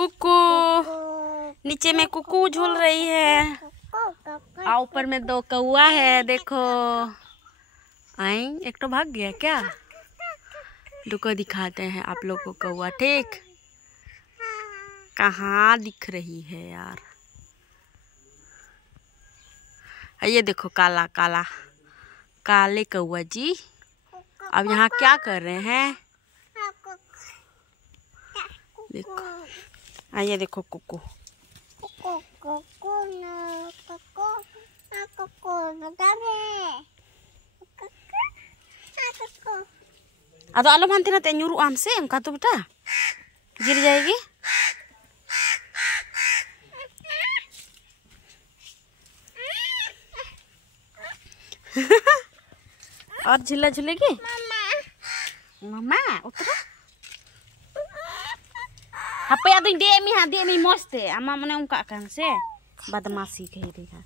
कुकू नीचे में कुकू झूल रही है और ऊपर में 2 कौआ है। देखो आई एक तो भाग गया क्या। रुको दिखाते हैं आप लोग को कौआ। ठीक कहाँ दिख रही है यार। ये देखो काला काला काले कौआ जी अब यहाँ क्या कर रहे हैं। देखो आइए देखो कुकू। अदो आलो मानते ना ते nyuruh हमसे उनका तो बेटा गिर जाएगी। और झूला झूलेगी मामा उतरो। apa ya tuh dia mi mos te ama mane ungka kan se badmasi kayak dia।